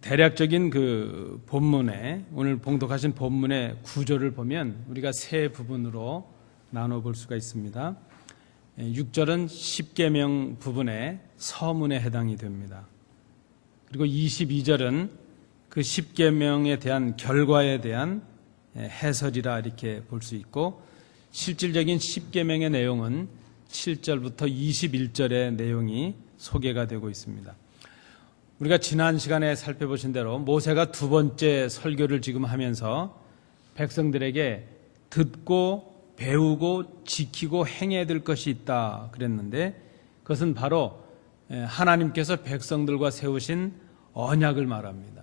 대략적인 그 본문에 오늘 봉독하신 본문의 구조를 보면 우리가 세 부분으로 나눠 볼 수가 있습니다. 6절은 십계명 부분의 서문에 해당이 됩니다. 그리고 22절은 그 십계명에 대한 결과에 대한 해설이라 이렇게 볼 수 있고, 실질적인 십계명의 내용은 7절부터 21절의 내용이 소개가 되고 있습니다. 우리가 지난 시간에 살펴보신 대로 모세가 두 번째 설교를 지금 하면서 백성들에게 듣고 배우고 지키고 행해야 될 것이 있다 그랬는데, 그것은 바로 하나님께서 백성들과 세우신 언약을 말합니다.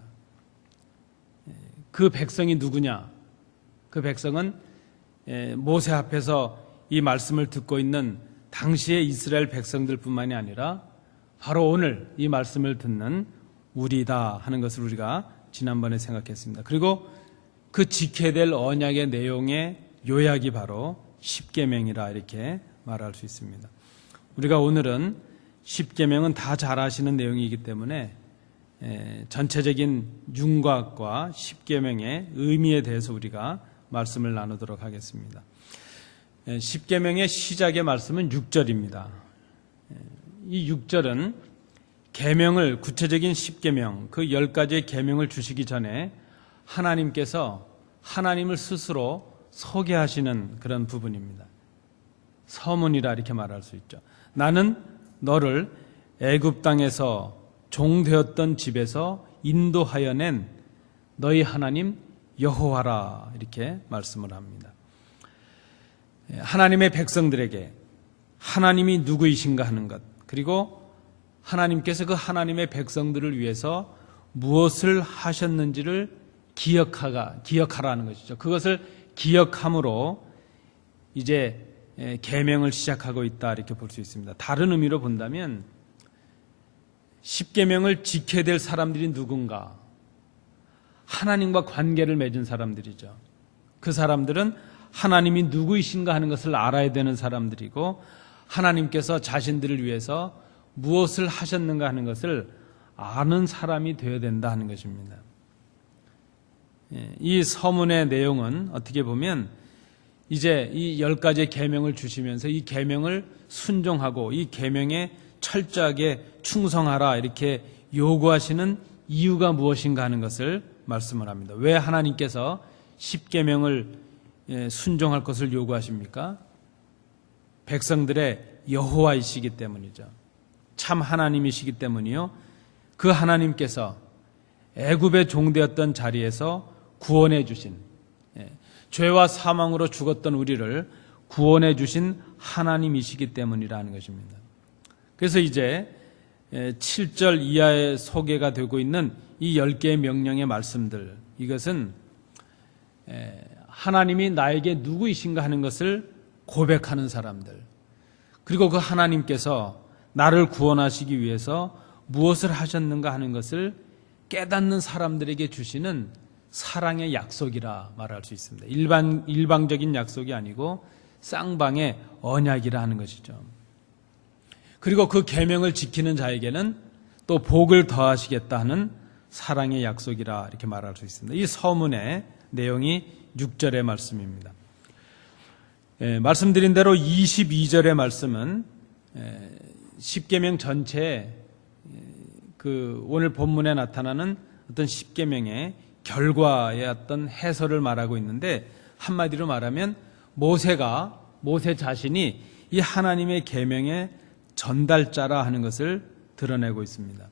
그 백성이 누구냐? 그 백성은 모세 앞에서 이 말씀을 듣고 있는 당시의 이스라엘 백성들뿐만이 아니라 바로 오늘 이 말씀을 듣는 우리다 하는 것을 우리가 지난번에 생각했습니다. 그리고 그 지켜야 될 언약의 내용의 요약이 바로 십계명이라 이렇게 말할 수 있습니다. 우리가 오늘은 십계명은 다 잘 아시는 내용이기 때문에 전체적인 윤곽과 십계명의 의미에 대해서 우리가 말씀을 나누도록 하겠습니다. 십계명의 시작의 말씀은 6절입니다. 이 6절은 계명을, 구체적인 십계명, 그 10가지의 계명을 주시기 전에 하나님께서 하나님을 스스로 소개하시는 그런 부분입니다. 서문이라 이렇게 말할 수 있죠. 나는 너를 애굽 땅에서 종되었던 집에서 인도하여 낸 너희 하나님 여호와라 이렇게 말씀을 합니다. 하나님의 백성들에게 하나님이 누구이신가 하는 것, 그리고 하나님께서 그 하나님의 백성들을 위해서 무엇을 하셨는지를 기억하라는 것이죠. 그것을 기억함으로 이제 계명을 시작하고 있다 이렇게 볼 수 있습니다. 다른 의미로 본다면 십계명을 지켜야 될 사람들이 누군가? 하나님과 관계를 맺은 사람들이죠. 그 사람들은 하나님이 누구이신가 하는 것을 알아야 되는 사람들이고, 하나님께서 자신들을 위해서 무엇을 하셨는가 하는 것을 아는 사람이 되어야 된다 하는 것입니다. 이 서문의 내용은 어떻게 보면 이제 이 10가지의 계명을 주시면서 이 계명을 순종하고 이 계명에 철저하게 충성하라 이렇게 요구하시는 이유가 무엇인가 하는 것을 말씀을 합니다. 왜 하나님께서 십계명을 순종할 것을 요구하십니까? 백성들의 여호와이시기 때문이죠. 참 하나님이시기 때문이요. 그 하나님께서 애굽의 종되었던 자리에서 구원해 주신, 죄와 사망으로 죽었던 우리를 구원해 주신 하나님이시기 때문이라는 것입니다. 그래서 이제 7절 이하에 소개가 되고 있는 이 10개의 명령의 말씀들, 이것은 하나님이 나에게 누구이신가 하는 것을 고백하는 사람들, 그리고 그 하나님께서 나를 구원하시기 위해서 무엇을 하셨는가 하는 것을 깨닫는 사람들에게 주시는 사랑의 약속이라 말할 수 있습니다. 일방적인 약속이 아니고 쌍방의 언약이라 하는 것이죠. 그리고 그 계명을 지키는 자에게는 또 복을 더하시겠다 하는 사랑의 약속이라 이렇게 말할 수 있습니다. 이 서문의 내용이 6절의 말씀입니다. 말씀드린 대로 22절의 말씀은 십계명 전체에 그 오늘 본문에 나타나는 어떤 십계명의 결과의 어떤 해설을 말하고 있는데, 한마디로 말하면 모세 자신이 이 하나님의 계명의 전달자라 하는 것을 드러내고 있습니다.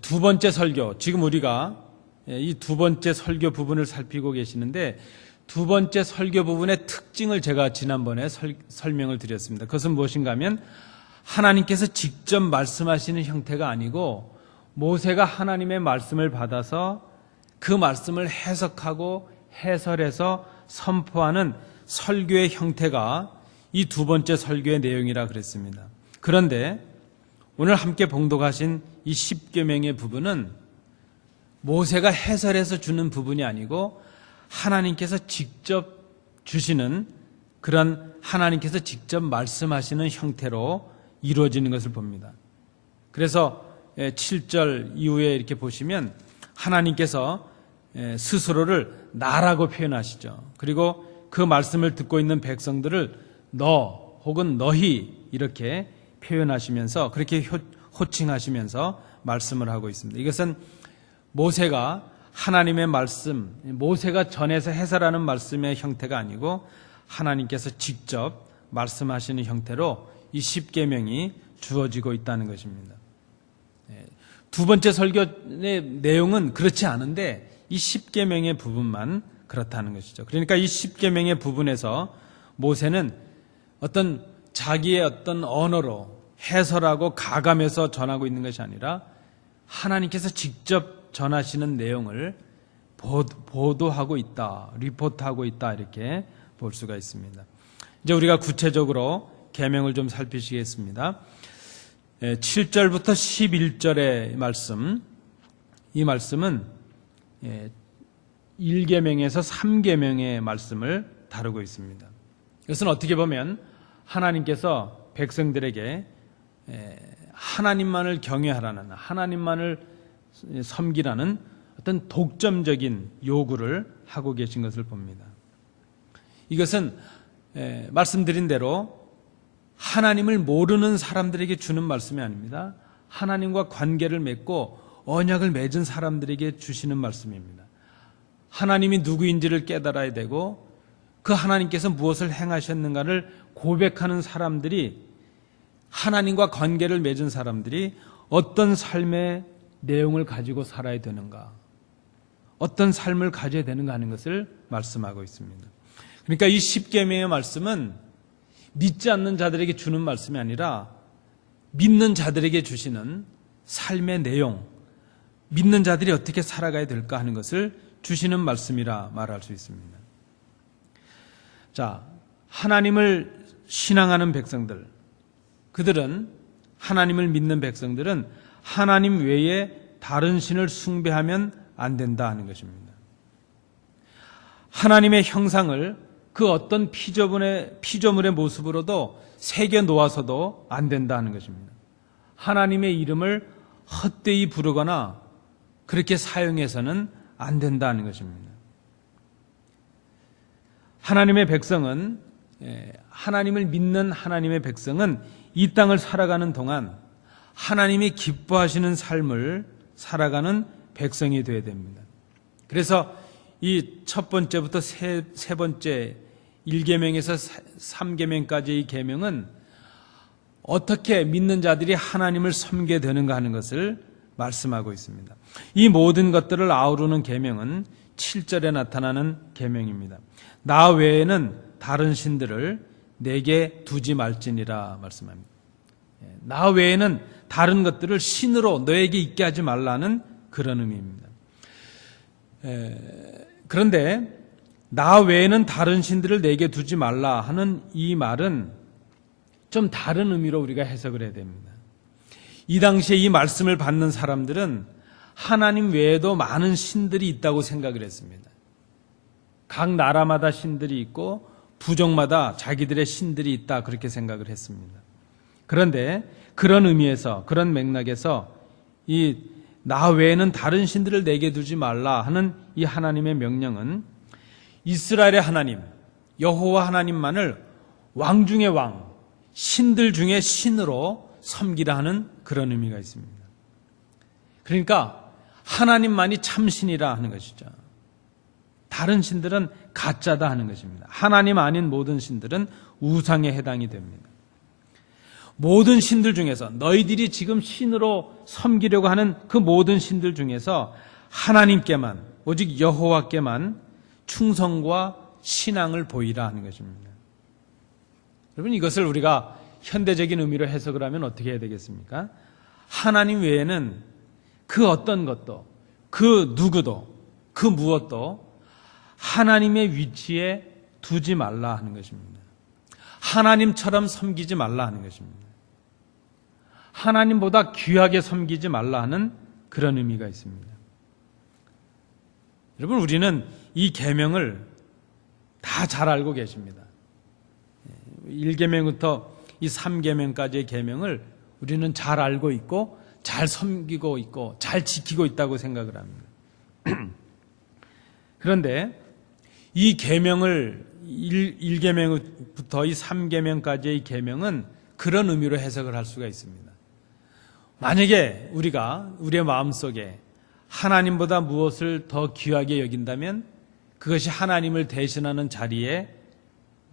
두 번째 설교, 지금 우리가 이 두 번째 설교 부분을 살피고 계시는데, 두 번째 설교 부분의 특징을 제가 지난번에 설명을 드렸습니다. 그것은 무엇인가 하면 하나님께서 직접 말씀하시는 형태가 아니고 모세가 하나님의 말씀을 받아서 그 말씀을 해석하고 해설해서 선포하는 설교의 형태가 이 두 번째 설교의 내용이라 그랬습니다. 그런데 오늘 함께 봉독하신 이 십계명의 부분은 모세가 해설해서 주는 부분이 아니고 하나님께서 직접 주시는, 그런 하나님께서 직접 말씀하시는 형태로 이루어지는 것을 봅니다. 그래서 7절 이후에 이렇게 보시면 하나님께서 스스로를 나라고 표현하시죠. 그리고 그 말씀을 듣고 있는 백성들을 너 혹은 너희 이렇게 표현하시면서 그렇게 호칭하시면서 말씀을 하고 있습니다. 이것은 모세가 하나님의 말씀, 모세가 전해서 해설하는 말씀의 형태가 아니고 하나님께서 직접 말씀하시는 형태로 이 십계명이 주어지고 있다는 것입니다. 두 번째 설교의 내용은 그렇지 않은데 이 십계명의 부분만 그렇다는 것이죠. 그러니까 이 십계명의 부분에서 모세는 어떤 자기의 어떤 언어로 해설하고 가감해서 전하고 있는 것이 아니라 하나님께서 직접 전하시는 내용을 보도하고 있다, 리포트하고 있다 이렇게 볼 수가 있습니다. 이제 우리가 구체적으로 계명을 좀 살피시겠습니다. 7절부터 11절의 말씀, 이 말씀은 1계명에서 3계명의 말씀을 다루고 있습니다. 이것은 어떻게 보면 하나님께서 백성들에게 하나님만을 경외하라는, 하나님만을 섬기라는 어떤 독점적인 요구를 하고 계신 것을 봅니다. 이것은 말씀드린 대로 하나님을 모르는 사람들에게 주는 말씀이 아닙니다. 하나님과 관계를 맺고 언약을 맺은 사람들에게 주시는 말씀입니다. 하나님이 누구인지를 깨달아야 되고 그 하나님께서 무엇을 행하셨는가를 고백하는 사람들이, 하나님과 관계를 맺은 사람들이 어떤 삶의 내용을 가지고 살아야 되는가, 어떤 삶을 가져야 되는가 하는 것을 말씀하고 있습니다. 그러니까 이 십계명의 말씀은 믿지 않는 자들에게 주는 말씀이 아니라 믿는 자들에게 주시는 삶의 내용, 믿는 자들이 어떻게 살아가야 될까 하는 것을 주시는 말씀이라 말할 수 있습니다. 자, 하나님을 신앙하는 백성들, 그들은, 하나님을 믿는 백성들은 하나님 외에 다른 신을 숭배하면 안 된다 하는 것입니다. 하나님의 형상을 그 어떤 피조물의 모습으로도 새겨 놓아서도 안 된다 하는 것입니다. 하나님의 이름을 헛되이 부르거나 그렇게 사용해서는 안 된다는 것입니다. 하나님의 백성은, 하나님을 믿는 하나님의 백성은 이 땅을 살아가는 동안 하나님이 기뻐하시는 삶을 살아가는 백성이 되어야 됩니다. 그래서 이 첫 번째부터 세 번째 1계명에서 3계명까지의 계명은 어떻게 믿는 자들이 하나님을 섬기게 되는가 하는 것을 말씀하고 있습니다. 이 모든 것들을 아우르는 계명은 7절에 나타나는 계명입니다. 나 외에는 다른 신들을 내게 두지 말지니라 말씀합니다. 나 외에는 다른 것들을 신으로 너에게 있게 하지 말라는 그런 의미입니다. 그런데 나 외에는 다른 신들을 내게 두지 말라 하는 이 말은 좀 다른 의미로 우리가 해석을 해야 됩니다. 이 당시에 이 말씀을 받는 사람들은 하나님 외에도 많은 신들이 있다고 생각을 했습니다. 각 나라마다 신들이 있고 부족마다 자기들의 신들이 있다, 그렇게 생각을 했습니다. 그런데 그런 의미에서, 그런 맥락에서 이 나 외에는 다른 신들을 내게 두지 말라 하는 이 하나님의 명령은 이스라엘의 하나님, 여호와 하나님만을 왕 중의 왕, 신들 중에 신으로 섬기라 하는 그런 의미가 있습니다. 그러니까 하나님만이 참신이라 하는 것이죠. 다른 신들은 가짜다 하는 것입니다. 하나님 아닌 모든 신들은 우상에 해당이 됩니다. 모든 신들 중에서, 너희들이 지금 신으로 섬기려고 하는 그 모든 신들 중에서 하나님께만, 오직 여호와께만 충성과 신앙을 보이라 하는 것입니다. 여러분, 이것을 우리가 현대적인 의미로 해석을 하면 어떻게 해야 되겠습니까? 하나님 외에는 그 어떤 것도, 그 누구도, 그 무엇도 하나님의 위치에 두지 말라 하는 것입니다. 하나님처럼 섬기지 말라 하는 것입니다. 하나님보다 귀하게 섬기지 말라 하는 그런 의미가 있습니다. 여러분, 우리는 이 계명을 다 잘 알고 계십니다. 1계명부터 이 3계명까지의 계명을 우리는 잘 알고 있고 잘 섬기고 있고 잘 지키고 있다고 생각을 합니다. 그런데 이 계명을 1계명부터 이 3계명까지의 계명은 그런 의미로 해석을 할 수가 있습니다. 만약에 우리가 우리의 마음속에 하나님보다 무엇을 더 귀하게 여긴다면 그것이 하나님을 대신하는 자리에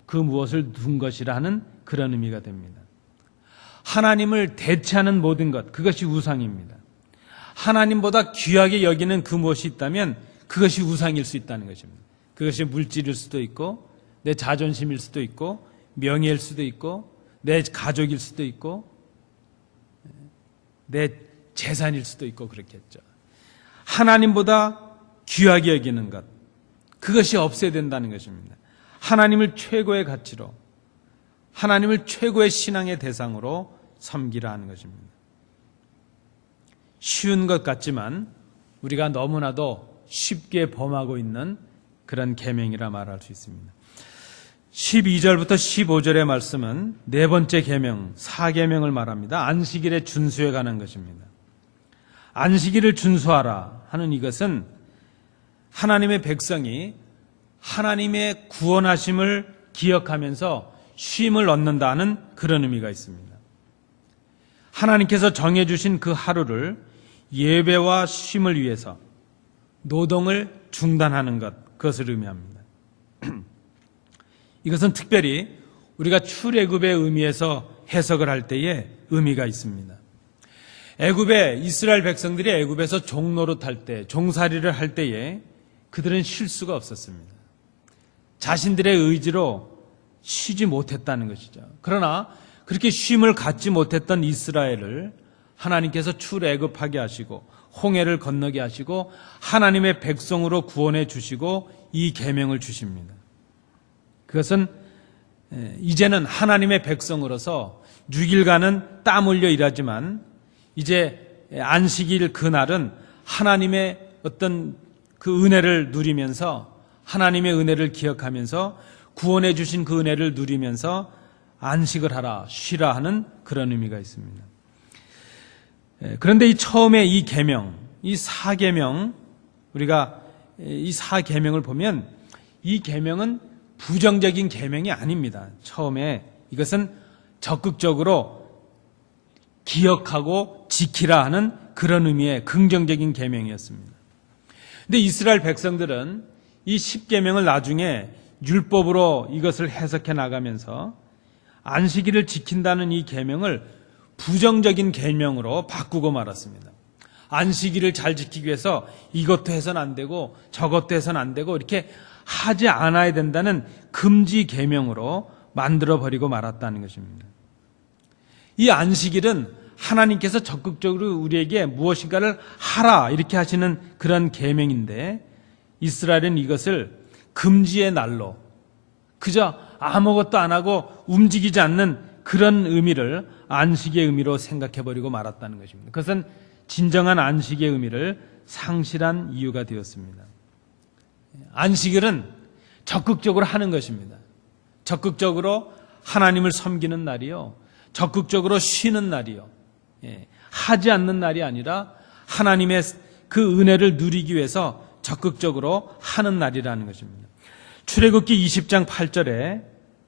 그 무엇을 둔 것이라 하는 그런 의미가 됩니다. 하나님을 대체하는 모든 것, 그것이 우상입니다. 하나님보다 귀하게 여기는 그 무엇이 있다면 그것이 우상일 수 있다는 것입니다. 그것이 물질일 수도 있고 내 자존심일 수도 있고 명예일 수도 있고 내 가족일 수도 있고 내 재산일 수도 있고 그렇겠죠. 하나님보다 귀하게 여기는 것, 그것이 없어야 된다는 것입니다. 하나님을 최고의 가치로, 하나님을 최고의 신앙의 대상으로 섬기라 하는 것입니다. 쉬운 것 같지만 우리가 너무나도 쉽게 범하고 있는 그런 계명이라 말할 수 있습니다. 12절부터 15절의 말씀은 네 번째 계명, 4계명을 말합니다. 안식일의 준수에 관한 것입니다. 안식일을 준수하라 하는 이것은 하나님의 백성이 하나님의 구원하심을 기억하면서 쉼을 얻는다는 그런 의미가 있습니다. 하나님께서 정해주신 그 하루를 예배와 쉼을 위해서 노동을 중단하는 것, 그것을 의미합니다. 이것은 특별히 우리가 출애굽의 의미에서 해석을 할 때에 의미가 있습니다. 애굽의 이스라엘 백성들이 애굽에서 종노릇할 때, 종살이를 할 때에 그들은 쉴 수가 없었습니다. 자신들의 의지로 쉬지 못했다는 것이죠. 그러나 그렇게 쉼을 갖지 못했던 이스라엘을 하나님께서 출애굽하게 하시고 홍해를 건너게 하시고 하나님의 백성으로 구원해 주시고 이 계명을 주십니다. 그것은 이제는 하나님의 백성으로서 6일간은 땀 흘려 일하지만 이제 안식일 그날은 하나님의 어떤 그 은혜를 누리면서 하나님의 은혜를 기억하면서 구원해 주신 그 은혜를 누리면서 안식을 하라, 쉬라 하는 그런 의미가 있습니다. 그런데 이 처음에 이 계명, 이 4계명, 우리가 이 4계명을 보면 이 계명은 부정적인 계명이 아닙니다. 처음에 이것은 적극적으로 기억하고 지키라 하는 그런 의미의 긍정적인 계명이었습니다. 근데 이스라엘 백성들은 이 10계명을 나중에 율법으로 이것을 해석해 나가면서 안식일을 지킨다는 이 계명을 부정적인 계명으로 바꾸고 말았습니다. 안식일을 잘 지키기 위해서 이것도 해서는 안 되고 저것도 해서는 안 되고 이렇게 하지 않아야 된다는 금지 계명으로 만들어버리고 말았다는 것입니다. 이 안식일은 하나님께서 적극적으로 우리에게 무엇인가를 하라 이렇게 하시는 그런 계명인데 이스라엘은 이것을 금지의 날로 그저 아무것도 안 하고 움직이지 않는 그런 의미를 안식의 의미로 생각해버리고 말았다는 것입니다. 그것은 진정한 안식의 의미를 상실한 이유가 되었습니다. 안식일은 적극적으로 하는 것입니다. 적극적으로 하나님을 섬기는 날이요, 적극적으로 쉬는 날이요, 하지 않는 날이 아니라 하나님의 그 은혜를 누리기 위해서 적극적으로 하는 날이라는 것입니다. 출애굽기 20장 8절에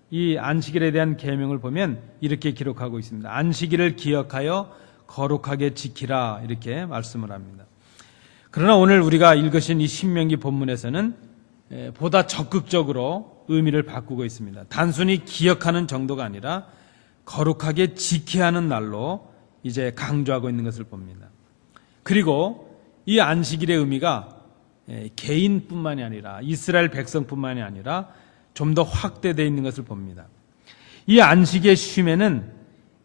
이 안식일에 대한 계명을 보면 이렇게 기록하고 있습니다. 안식일을 기억하여 거룩하게 지키라 이렇게 말씀을 합니다. 그러나 오늘 우리가 읽으신 이 신명기 본문에서는 보다 적극적으로 의미를 바꾸고 있습니다. 단순히 기억하는 정도가 아니라 거룩하게 지켜야 하는 날로 이제 강조하고 있는 것을 봅니다. 그리고 이 안식일의 의미가 개인뿐만이 아니라 이스라엘 백성뿐만이 아니라 좀 더 확대되어 있는 것을 봅니다. 이 안식의 쉼에는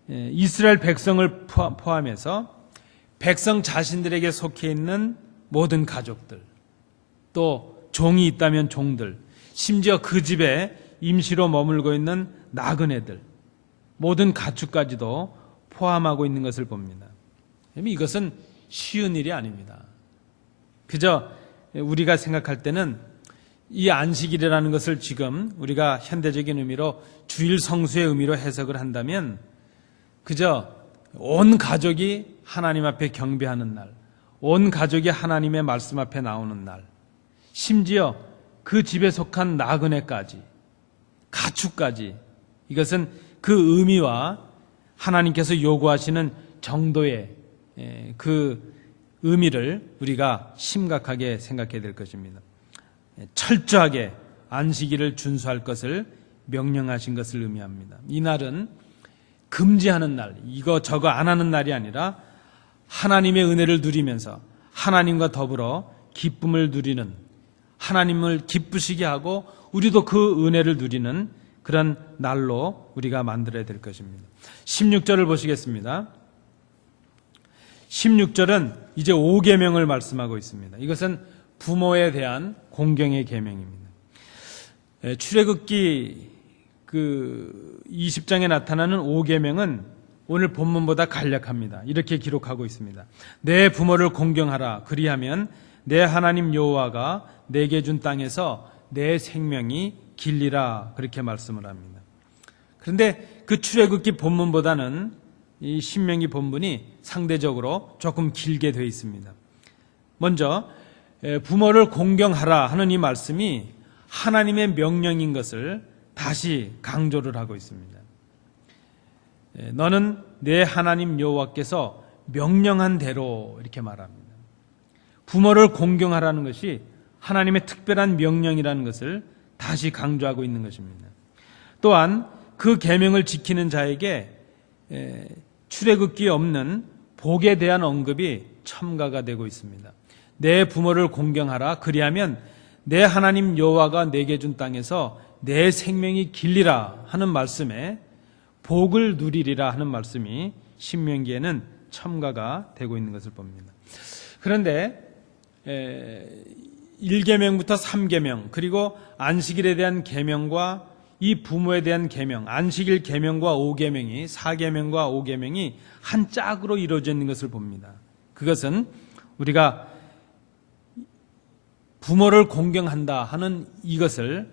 이스라엘 백성을 포함해서 백성 자신들에게 속해 있는 모든 가족들, 또 종이 있다면 종들, 심지어 그 집에 임시로 머물고 있는 나그네들, 모든 가축까지도 포함하고 있는 것을 봅니다. 이것은 쉬운 일이 아닙니다. 그저 우리가 생각할 때는 이 안식일이라는 것을 지금 우리가 현대적인 의미로 주일 성수의 의미로 해석을 한다면 그저 온 가족이 하나님 앞에 경배하는 날, 온 가족이 하나님의 말씀 앞에 나오는 날, 심지어 그 집에 속한 나그네까지, 가축까지, 이것은 그 의미와 하나님께서 요구하시는 정도의 그 의미를 우리가 심각하게 생각해야 될 것입니다. 철저하게 안식일을 준수할 것을 명령하신 것을 의미합니다. 이 날은 금지하는 날, 이거 저거 안 하는 날이 아니라 하나님의 은혜를 누리면서 하나님과 더불어 기쁨을 누리는, 하나님을 기쁘시게 하고 우리도 그 은혜를 누리는 그런 날로 우리가 만들어야 될 것입니다. 16절을 보시겠습니다. 16절은 이제 5계명을 말씀하고 있습니다. 이것은 부모에 대한 공경의 계명입니다. 출애굽기 20장에 나타나는 5계명은 오늘 본문보다 간략합니다. 이렇게 기록하고 있습니다. 내 부모를 공경하라. 그리하면 내 하나님 여호와가 내게 준 땅에서 내 생명이 길리라. 그렇게 말씀을 합니다. 그런데 그 출애굽기 본문보다는 이 신명기 본문이 상대적으로 조금 길게 되어 있습니다. 먼저 부모를 공경하라 하는 이 말씀이 하나님의 명령인 것을 다시 강조를 하고 있습니다. 너는 내 하나님 여호와께서 명령한 대로, 이렇게 말합니다. 부모를 공경하라는 것이 하나님의 특별한 명령이라는 것을 다시 강조하고 있는 것입니다. 또한 그 계명을 지키는 자에게 출애굽기에 없는 복에 대한 언급이 첨가가 되고 있습니다. 내 부모를 공경하라. 그리하면 내 하나님 여호와가 내게 준 땅에서 내 생명이 길리라 하는 말씀에 복을 누리리라 하는 말씀이 신명기에는 첨가가 되고 있는 것을 봅니다. 그런데 1계명부터 3계명, 그리고 안식일에 대한 계명과 이 부모에 대한 계명, 안식일 계명과 5계명이, 4계명과 5계명이 한 짝으로 이루어져 있는 것을 봅니다. 그것은 우리가 부모를 공경한다 하는 이것을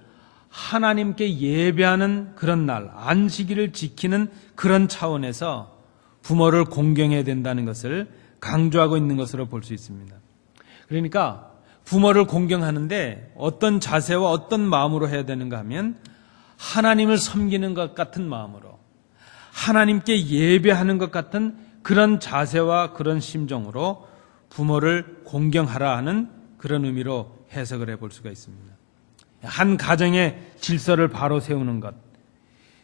하나님께 예배하는 그런 날, 안식일을 지키는 그런 차원에서 부모를 공경해야 된다는 것을 강조하고 있는 것으로 볼 수 있습니다. 그러니까 부모를 공경하는데 어떤 자세와 어떤 마음으로 해야 되는가 하면 하나님을 섬기는 것 같은 마음으로, 하나님께 예배하는 것 같은 그런 자세와 그런 심정으로 부모를 공경하라 하는 그런 의미로 해석을 해볼 수가 있습니다. 한 가정의 질서를 바로 세우는 것,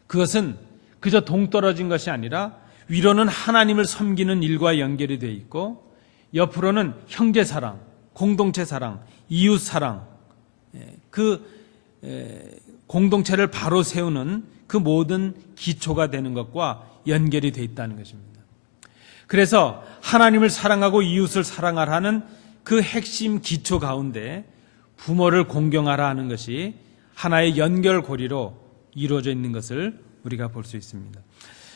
그것은 그저 동떨어진 것이 아니라 위로는 하나님을 섬기는 일과 연결이 되어 있고 옆으로는 형제 사랑, 공동체 사랑, 이웃 사랑, 그 공동체를 바로 세우는 그 모든 기초가 되는 것과 연결이 되어 있다는 것입니다. 그래서 하나님을 사랑하고 이웃을 사랑하라는 그 핵심 기초 가운데 부모를 공경하라 하는 것이 하나의 연결고리로 이루어져 있는 것을 우리가 볼 수 있습니다.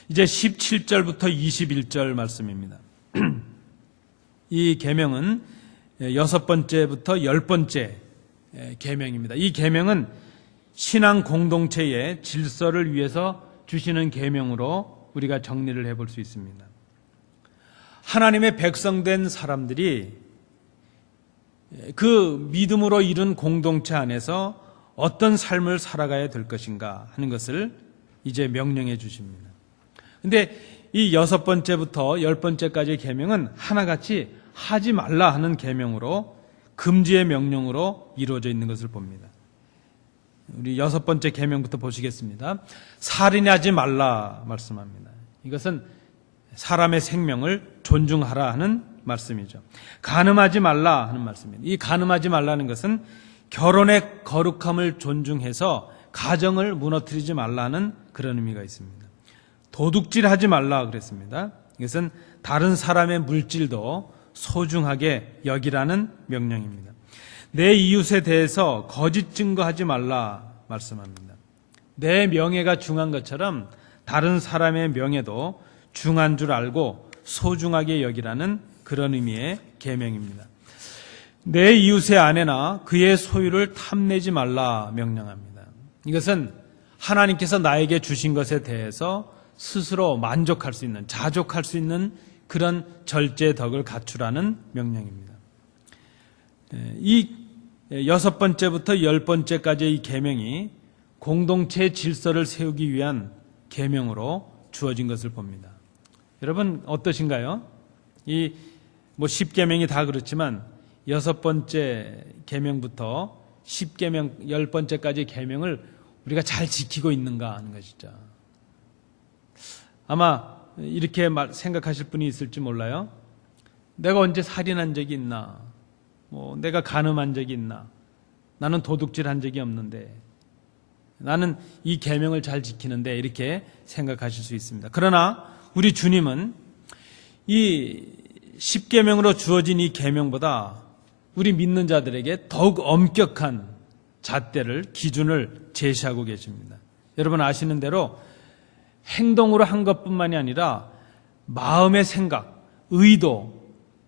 이제 17절부터 21절 말씀입니다. 이 계명은 6번째부터 10번째 계명입니다. 이 계명은 신앙 공동체의 질서를 위해서 주시는 계명으로 우리가 정리를 해볼 수 있습니다. 하나님의 백성된 사람들이 그 믿음으로 이룬 공동체 안에서 어떤 삶을 살아가야 될 것인가 하는 것을 이제 명령해 주십니다. 그런데 이 6번째부터 10번째까지의 계명은 하나같이 하지 말라 하는 계명으로, 금지의 명령으로 이루어져 있는 것을 봅니다. 우리 6번째 계명부터 보시겠습니다. 살인하지 말라 말씀합니다. 이것은 사람의 생명을 존중하라 하는 말씀이죠. 간음하지 말라 하는 말씀입니다. 이 간음하지 말라는 것은 결혼의 거룩함을 존중해서 가정을 무너뜨리지 말라는 그런 의미가 있습니다. 도둑질하지 말라 그랬습니다. 이것은 다른 사람의 물질도 소중하게 여기라는 명령입니다. 내 이웃에 대해서 거짓 증거하지 말라 말씀합니다. 내 명예가 중요한 것처럼 다른 사람의 명예도 중요한 줄 알고 소중하게 여기라는 그런 의미의 계명입니다. 내 이웃의 아내나 그의 소유를 탐내지 말라 명령합니다. 이것은 하나님께서 나에게 주신 것에 대해서 스스로 만족할 수 있는, 자족할 수 있는 그런 절제의 덕을 갖추라는 명령입니다. 이 6번째부터 10번째까지의 이 계명이 공동체의 질서를 세우기 위한 계명으로 주어진 것을 봅니다. 여러분 어떠신가요? 이 10계명이 다 그렇지만 6번째 계명부터 10계명 10번째까지 계명을 우리가 잘 지키고 있는가 하는 것이죠. 아마 이렇게 생각하실 분이 있을지 몰라요. 내가 언제 살인한 적이 있나? 내가 간음한 적이 있나? 나는 도둑질한 적이 없는데, 나는 이 계명을 잘 지키는데, 이렇게 생각하실 수 있습니다. 그러나 우리 주님은 이 10계명으로 주어진 이 계명보다 우리 믿는 자들에게 더욱 엄격한 잣대를, 기준을 제시하고 계십니다. 여러분 아시는 대로 행동으로 한 것뿐만이 아니라 마음의 생각, 의도,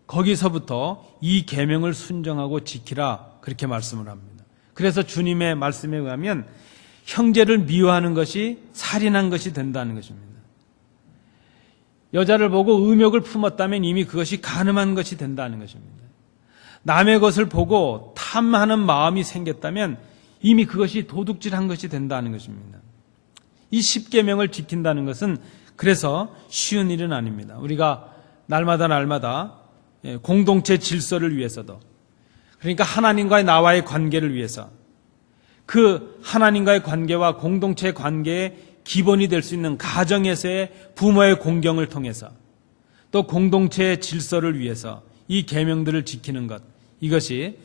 거기서부터 이 계명을 순종하고 지키라, 그렇게 말씀을 합니다. 그래서 주님의 말씀에 의하면 형제를 미워하는 것이 살인한 것이 된다는 것입니다. 여자를 보고 의욕을 품었다면 이미 그것이 간음한 것이 된다는 것입니다. 남의 것을 보고 탐하는 마음이 생겼다면 이미 그것이 도둑질한 것이 된다는 것입니다. 이 10계명을 지킨다는 것은 그래서 쉬운 일은 아닙니다. 우리가 날마다 공동체 질서를 위해서도, 그러니까 하나님과의 나와의 관계를 위해서, 그 하나님과의 관계와 공동체의 관계의 기본이 될 수 있는 가정에서의 부모의 공경을 통해서, 또 공동체의 질서를 위해서 이 계명들을 지키는 것, 이것이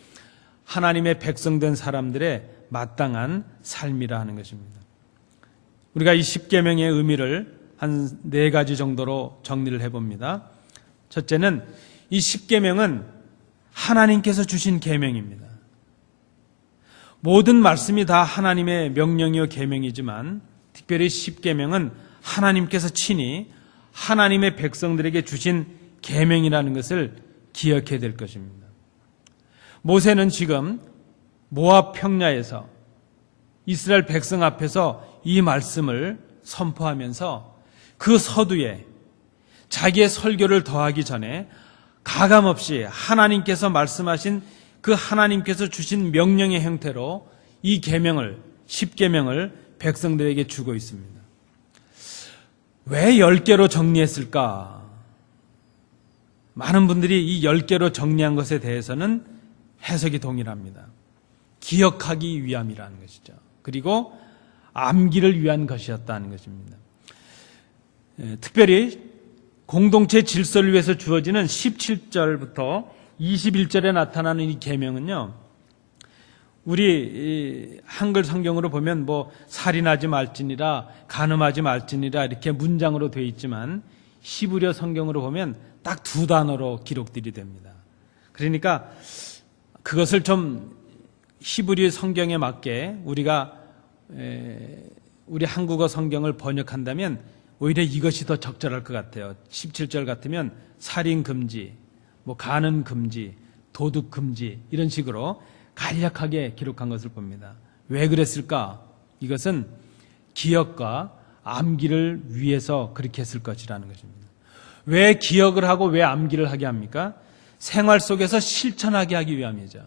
하나님의 백성된 사람들의 마땅한 삶이라 하는 것입니다. 우리가 이 10계명의 의미를 한 4가지 정도로 정리를 해봅니다. 첫째는 이 10계명은 하나님께서 주신 계명입니다. 모든 말씀이 다 하나님의 명령이요 계명이지만 특별히 10계명은 하나님께서 친히 하나님의 백성들에게 주신 계명이라는 것을 기억해야 될 것입니다. 모세는 지금 모압 평야에서 이스라엘 백성 앞에서 이 말씀을 선포하면서 그 서두에 자기의 설교를 더하기 전에 가감없이 하나님께서 말씀하신 그 하나님께서 주신 명령의 형태로 이 계명을, 10계명을 백성들에게 주고 있습니다. 왜 10개로 정리했을까? 많은 분들이 이 10개로 정리한 것에 대해서는 해석이 동일합니다. 기억하기 위함이라는 것이죠. 그리고 암기를 위한 것이었다는 것입니다. 특별히 공동체 질서를 위해서 주어지는 17절부터 21절에 나타나는 이 계명은요, 우리 한글 성경으로 보면 살인하지 말지니라, 간음하지 말지니라 이렇게 문장으로 되어 있지만 히브리어 성경으로 보면 딱 2단어로 기록들이 됩니다. 그러니까 그것을 좀 히브리 성경에 맞게 우리가 우리 한국어 성경을 번역한다면 오히려 이것이 더 적절할 것 같아요. 17절 같으면 살인 금지, 간음 금지, 도둑 금지 이런 식으로 간략하게 기록한 것을 봅니다. 왜 그랬을까? 이것은 기억과 암기를 위해서 그렇게 했을 것이라는 것입니다. 왜 기억을 하고 왜 암기를 하게 합니까? 생활 속에서 실천하게 하기 위함이죠.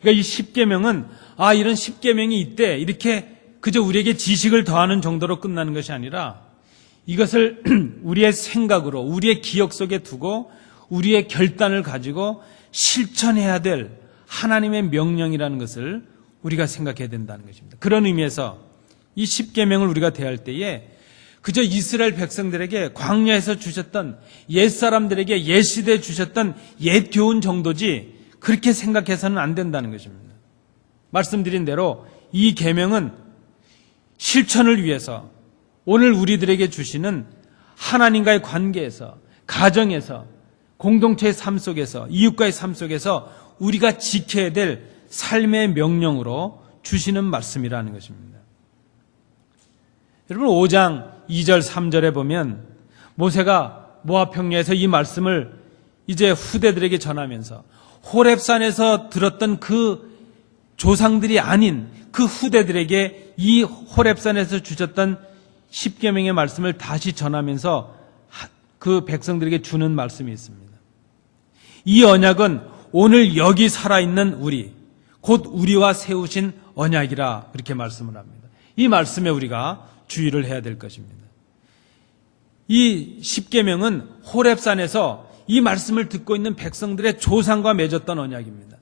그러니까 이 10계명은 이런 10계명이 있대 이렇게 그저 우리에게 지식을 더하는 정도로 끝나는 것이 아니라 이것을 우리의 생각으로, 우리의 기억 속에 두고 우리의 결단을 가지고 실천해야 될 하나님의 명령이라는 것을 우리가 생각해야 된다는 것입니다. 그런 의미에서 이 10계명을 우리가 대할 때에 그저 이스라엘 백성들에게 광야에서 주셨던, 옛사람들에게 옛시대에 주셨던 옛 교훈 정도지 그렇게 생각해서는 안 된다는 것입니다. 말씀드린 대로 이 계명은 실천을 위해서 오늘 우리들에게 주시는 하나님과의 관계에서, 가정에서, 공동체의 삶 속에서, 이웃과의 삶 속에서 우리가 지켜야 될 삶의 명령으로 주시는 말씀이라는 것입니다. 여러분 5장 2절 3절에 보면 모세가 모압 평야에서 이 말씀을 이제 후대들에게 전하면서 호렙산에서 들었던 그 조상들이 아닌 그 후대들에게 이 호렙산에서 주셨던 십계명의 말씀을 다시 전하면서 그 백성들에게 주는 말씀이 있습니다. 이 언약은 오늘 여기 살아있는 우리, 곧 우리와 세우신 언약이라 그렇게 말씀을 합니다. 이 말씀에 우리가 주의를 해야 될 것입니다. 이 십계명은 호렙산에서 이 말씀을 듣고 있는 백성들의 조상과 맺었던 언약입니다.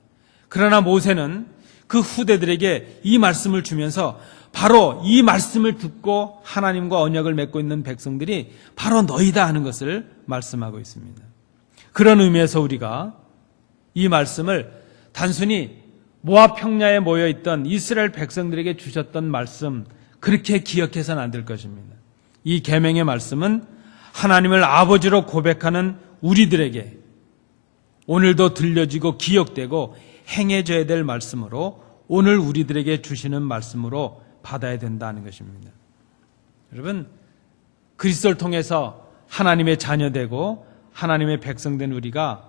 그러나 모세는 그 후대들에게 이 말씀을 주면서 바로 이 말씀을 듣고 하나님과 언약을 맺고 있는 백성들이 바로 너희다 하는 것을 말씀하고 있습니다. 그런 의미에서 우리가 이 말씀을 단순히 모압 평야에 모여있던 이스라엘 백성들에게 주셨던 말씀 그렇게 기억해서는 안 될 것입니다. 이 계명의 말씀은 하나님을 아버지로 고백하는 우리들에게 오늘도 들려지고 기억되고 행해져야 될 말씀으로 오늘 우리들에게 주시는 말씀으로 받아야 된다는 것입니다. 여러분, 그리스도를 통해서 하나님의 자녀되고 하나님의 백성된 우리가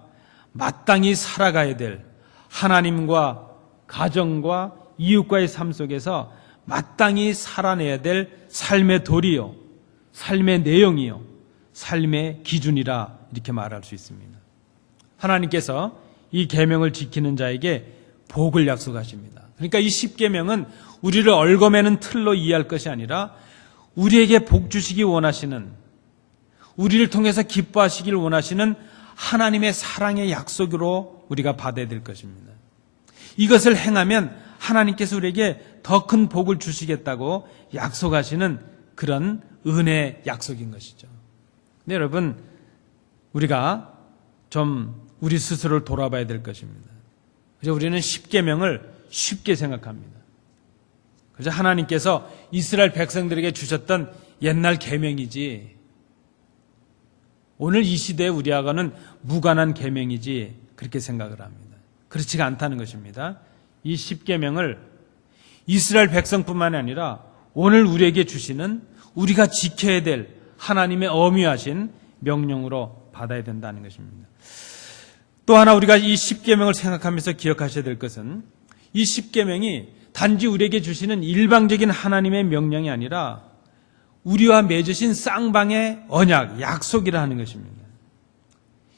마땅히 살아가야 될 하나님과 가정과 이웃과의 삶 속에서 마땅히 살아내야 될 삶의 도리요, 삶의 내용이요, 삶의 기준이라 이렇게 말할 수 있습니다. 하나님께서 이 계명을 지키는 자에게 복을 약속하십니다. 그러니까 이 십계명은 우리를 얽어매는 틀로 이해할 것이 아니라 우리에게 복 주시기 원하시는, 우리를 통해서 기뻐하시길 원하시는 하나님의 사랑의 약속으로 우리가 받아야 될 것입니다. 이것을 행하면 하나님께서 우리에게 더 큰 복을 주시겠다고 약속하시는 그런 은혜의 약속인 것이죠. 네, 여러분, 우리가 좀 우리 스스로를 돌아봐야 될 것입니다. 그래서 우리는 십계명을 쉽게 생각합니다. 그래서 하나님께서 이스라엘 백성들에게 주셨던 옛날 계명이지, 오늘 이 시대에 우리하고는 무관한 계명이지 그렇게 생각을 합니다. 그렇지가 않다는 것입니다. 이 십계명을 이스라엘 백성뿐만 아니라 오늘 우리에게 주시는 우리가 지켜야 될 하나님의 엄유하신 명령으로 받아야 된다는 것입니다. 또 하나 우리가 이 십계명을 생각하면서 기억하셔야 될 것은 이 십계명이 단지 우리에게 주시는 일방적인 하나님의 명령이 아니라 우리와 맺으신 쌍방의 언약, 약속이라 하는 것입니다.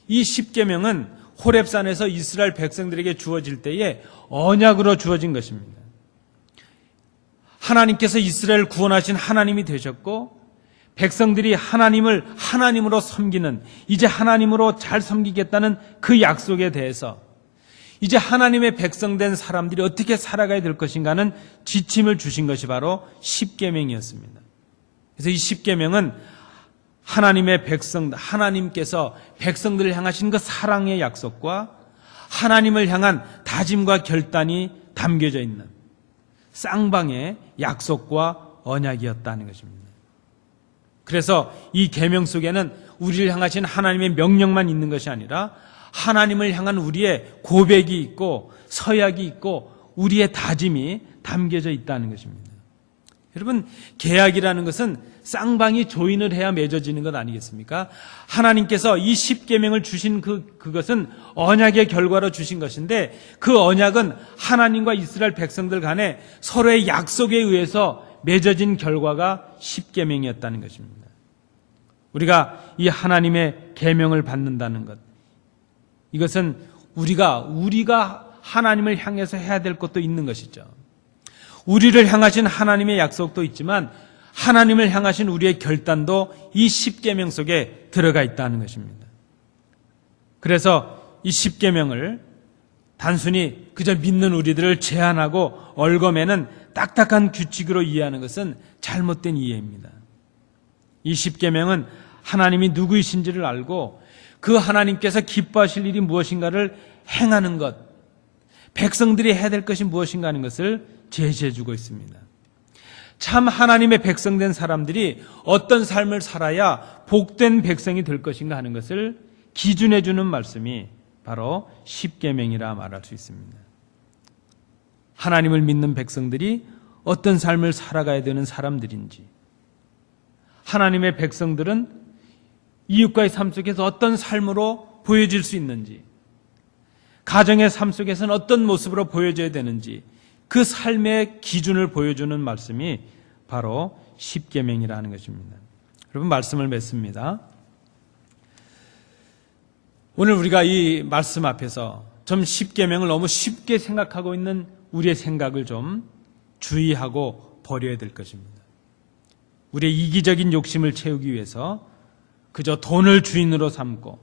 이 십계명은 호렙산에서 이스라엘 백성들에게 주어질 때에 언약으로 주어진 것입니다. 하나님께서 이스라엘을 구원하신 하나님이 되셨고 백성들이 하나님을 하나님으로 섬기는, 이제 하나님으로 잘 섬기겠다는 그 약속에 대해서 이제 하나님의 백성된 사람들이 어떻게 살아가야 될 것인가는 지침을 주신 것이 바로 십계명이었습니다. 그래서 이 십계명은 하나님의 백성, 하나님께서 백성들을 향하신 그 사랑의 약속과 하나님을 향한 다짐과 결단이 담겨져 있는 쌍방의 약속과 언약이었다는 것입니다. 그래서 이 계명 속에는 우리를 향하신 하나님의 명령만 있는 것이 아니라 하나님을 향한 우리의 고백이 있고 서약이 있고 우리의 다짐이 담겨져 있다는 것입니다. 여러분, 계약이라는 것은 쌍방이 조인을 해야 맺어지는 것 아니겠습니까? 하나님께서 이 십계명을 주신 그것은 언약의 결과로 주신 것인데 그 언약은 하나님과 이스라엘 백성들 간에 서로의 약속에 의해서 맺어진 결과가 십계명이었다는 것입니다. 우리가 이 하나님의 계명을 받는다는 것, 이것은 우리가 하나님을 향해서 해야 될 것도 있는 것이죠. 우리를 향하신 하나님의 약속도 있지만 하나님을 향하신 우리의 결단도 이 십계명 속에 들어가 있다는 것입니다. 그래서 이 십계명을 단순히 그저 믿는 우리들을 제한하고 얽어매는 딱딱한 규칙으로 이해하는 것은 잘못된 이해입니다. 이 십계명은 하나님이 누구이신지를 알고 그 하나님께서 기뻐하실 일이 무엇인가를 행하는 것, 백성들이 해야 될 것이 무엇인가 하는 것을 제시해 주고 있습니다. 참 하나님의 백성된 사람들이 어떤 삶을 살아야 복된 백성이 될 것인가 하는 것을 기준해 주는 말씀이 바로 십계명이라 말할 수 있습니다. 하나님을 믿는 백성들이 어떤 삶을 살아가야 되는 사람들인지, 하나님의 백성들은 이웃과의 삶 속에서 어떤 삶으로 보여질 수 있는지, 가정의 삶 속에서는 어떤 모습으로 보여져야 되는지 그 삶의 기준을 보여주는 말씀이 바로 십계명이라 하는 것입니다. 여러분, 말씀을 맺습니다. 오늘 우리가 이 말씀 앞에서 좀 십계명을 너무 쉽게 생각하고 있는 우리의 생각을 좀 주의하고 버려야 될 것입니다. 우리의 이기적인 욕심을 채우기 위해서 그저 돈을 주인으로 삼고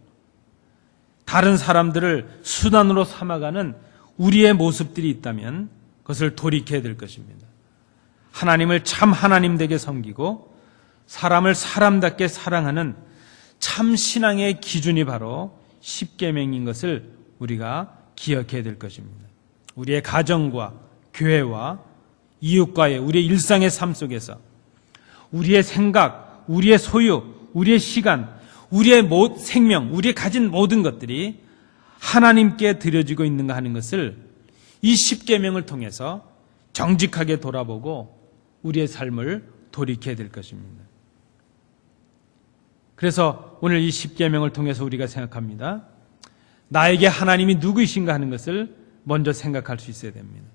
다른 사람들을 수단으로 삼아가는 우리의 모습들이 있다면 그것을 돌이켜야 될 것입니다. 하나님을 참 하나님되게 섬기고 사람을 사람답게 사랑하는 참 신앙의 기준이 바로 십계명인 것을 우리가 기억해야 될 것입니다. 우리의 가정과 교회와 이웃과의 우리의 일상의 삶 속에서 우리의 생각, 우리의 소유, 우리의 시간, 우리의 생명, 우리의 가진 모든 것들이 하나님께 드려지고 있는가 하는 것을 이 십계명을 통해서 정직하게 돌아보고 우리의 삶을 돌이켜야 될 것입니다. 그래서 오늘 이 십계명을 통해서 우리가 생각합니다. 나에게 하나님이 누구이신가 하는 것을 먼저 생각할 수 있어야 됩니다.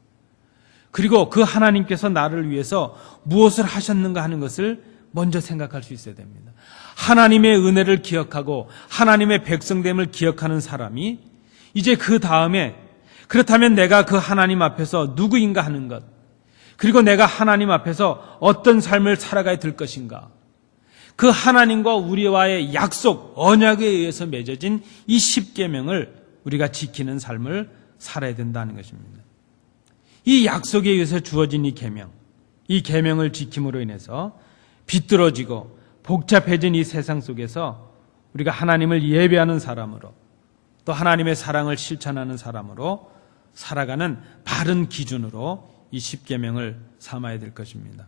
그리고 그 하나님께서 나를 위해서 무엇을 하셨는가 하는 것을 먼저 생각할 수 있어야 됩니다. 하나님의 은혜를 기억하고 하나님의 백성됨을 기억하는 사람이 이제 그 다음에 그렇다면 내가 그 하나님 앞에서 누구인가 하는 것, 그리고 내가 하나님 앞에서 어떤 삶을 살아가야 될 것인가, 그 하나님과 우리와의 약속, 언약에 의해서 맺어진 이 십계명을 우리가 지키는 삶을 살아야 된다는 것입니다. 이 약속에 의해서 주어진 이 계명, 이 계명을 지킴으로 인해서 비뚤어지고 복잡해진 이 세상 속에서 우리가 하나님을 예배하는 사람으로 또 하나님의 사랑을 실천하는 사람으로 살아가는 바른 기준으로 이 십계명을 삼아야 될 것입니다.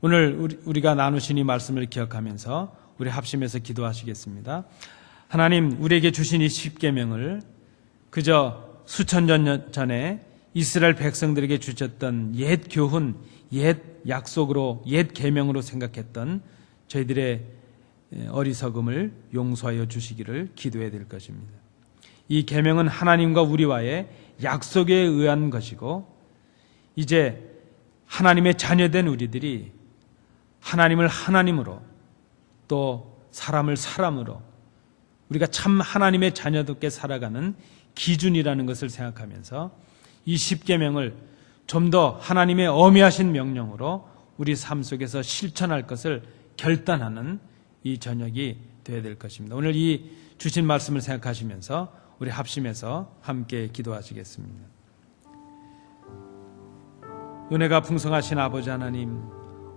오늘 우리가 나누신 이 말씀을 기억하면서 우리 합심해서 기도하시겠습니다. 하나님, 우리에게 주신 이 십계명을 그저 수천 년 전에 이스라엘 백성들에게 주셨던 옛 교훈, 옛 약속으로, 옛 계명으로 생각했던 저희들의 어리석음을 용서하여 주시기를 기도해야 될 것입니다. 이 계명은 하나님과 우리와의 약속에 의한 것이고, 이제 하나님의 자녀된 우리들이 하나님을 하나님으로 또 사람을 사람으로 우리가 참 하나님의 자녀답게 살아가는 기준이라는 것을 생각하면서 이 십계명을 좀 더 하나님의 엄미하신 명령으로 우리 삶 속에서 실천할 것을 결단하는 이 저녁이 되어야 될 것입니다. 오늘 이 주신 말씀을 생각하시면서 우리 합심해서 함께 기도하시겠습니다. 은혜가 풍성하신 아버지 하나님,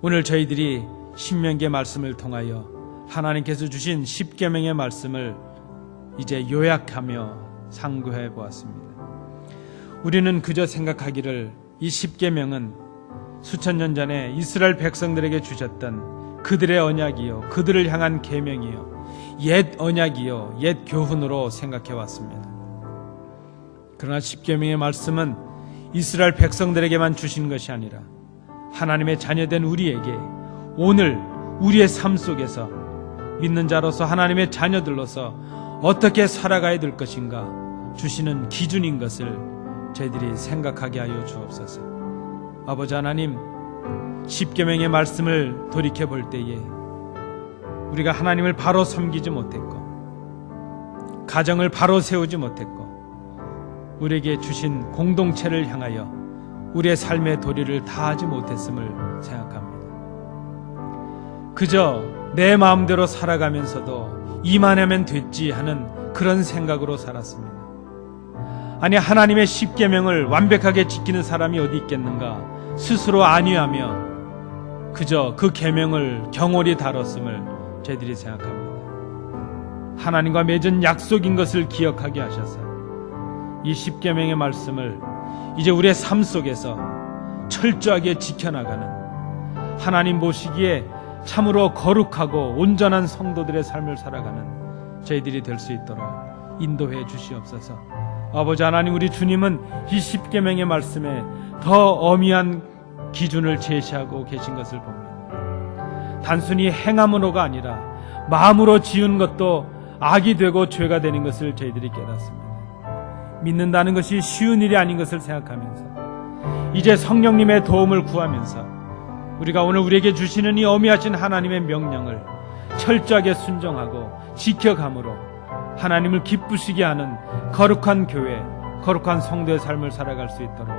오늘 저희들이 신명기의 말씀을 통하여 하나님께서 주신 십계명의 말씀을 이제 요약하며 상고해 보았습니다. 우리는 그저 생각하기를 이 십계명은 수천 년 전에 이스라엘 백성들에게 주셨던 그들의 언약이요, 그들을 향한 계명이요, 옛 언약이요, 옛 교훈으로 생각해 왔습니다. 그러나 십계명의 말씀은 이스라엘 백성들에게만 주신 것이 아니라 하나님의 자녀된 우리에게 오늘 우리의 삶 속에서 믿는 자로서 하나님의 자녀들로서 어떻게 살아가야 될 것인가 주시는 기준인 것을 저희들이 생각하게 하여 주옵소서. 아버지 하나님, 십계명의 말씀을 돌이켜 볼 때에 우리가 하나님을 바로 섬기지 못했고 가정을 바로 세우지 못했고 우리에게 주신 공동체를 향하여 우리의 삶의 도리를 다하지 못했음을 생각합니다. 그저 내 마음대로 살아가면서도 이만하면 됐지 하는 그런 생각으로 살았습니다. 아니, 하나님의 십계명을 완벽하게 지키는 사람이 어디 있겠는가 스스로 안위하며 그저 그 계명을 경홀히 다뤘음을 저희들이 생각합니다. 하나님과 맺은 약속인 것을 기억하게 하셔서 이 십계명의 말씀을 이제 우리의 삶 속에서 철저하게 지켜나가는, 하나님 보시기에 참으로 거룩하고 온전한 성도들의 삶을 살아가는 저희들이 될 수 있도록 인도해 주시옵소서. 아버지 하나님, 우리 주님은 이 십계명의 말씀에 더 엄미한 기준을 제시하고 계신 것을 봅니다. 단순히 행함으로가 아니라 마음으로 지은 것도 악이 되고 죄가 되는 것을 저희들이 깨닫습니다. 믿는다는 것이 쉬운 일이 아닌 것을 생각하면서 이제 성령님의 도움을 구하면서 우리가 오늘 우리에게 주시는 이 어미하신 하나님의 명령을 철저하게 순종하고 지켜감으로 하나님을 기쁘시게 하는 거룩한 교회, 거룩한 성도의 삶을 살아갈 수 있도록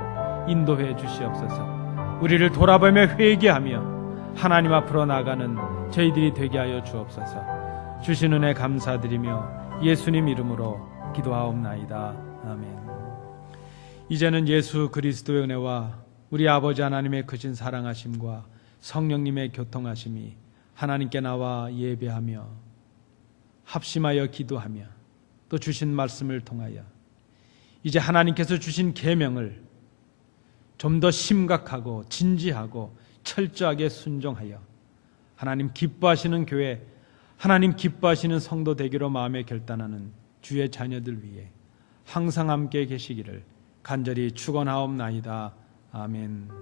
인도해 주시옵소서. 우리를 돌아보며 회개하며 하나님 앞으로 나가는 저희들이 되게 하여 주옵소서. 주신 은혜 감사드리며 예수님 이름으로 기도하옵나이다. 아멘. 이제는 예수 그리스도의 은혜와 우리 아버지 하나님의 크신 사랑하심과 성령님의 교통하심이 하나님께 나와 예배하며 합심하여 기도하며 또 주신 말씀을 통하여 이제 하나님께서 주신 계명을 좀 더 심각하고 진지하고 철저하게 순종하여 하나님 기뻐하시는 교회, 하나님 기뻐하시는 성도 되기로 마음에 결단하는 주의 자녀들 위해 항상 함께 계시기를 간절히 축원하옵나이다. 아멘.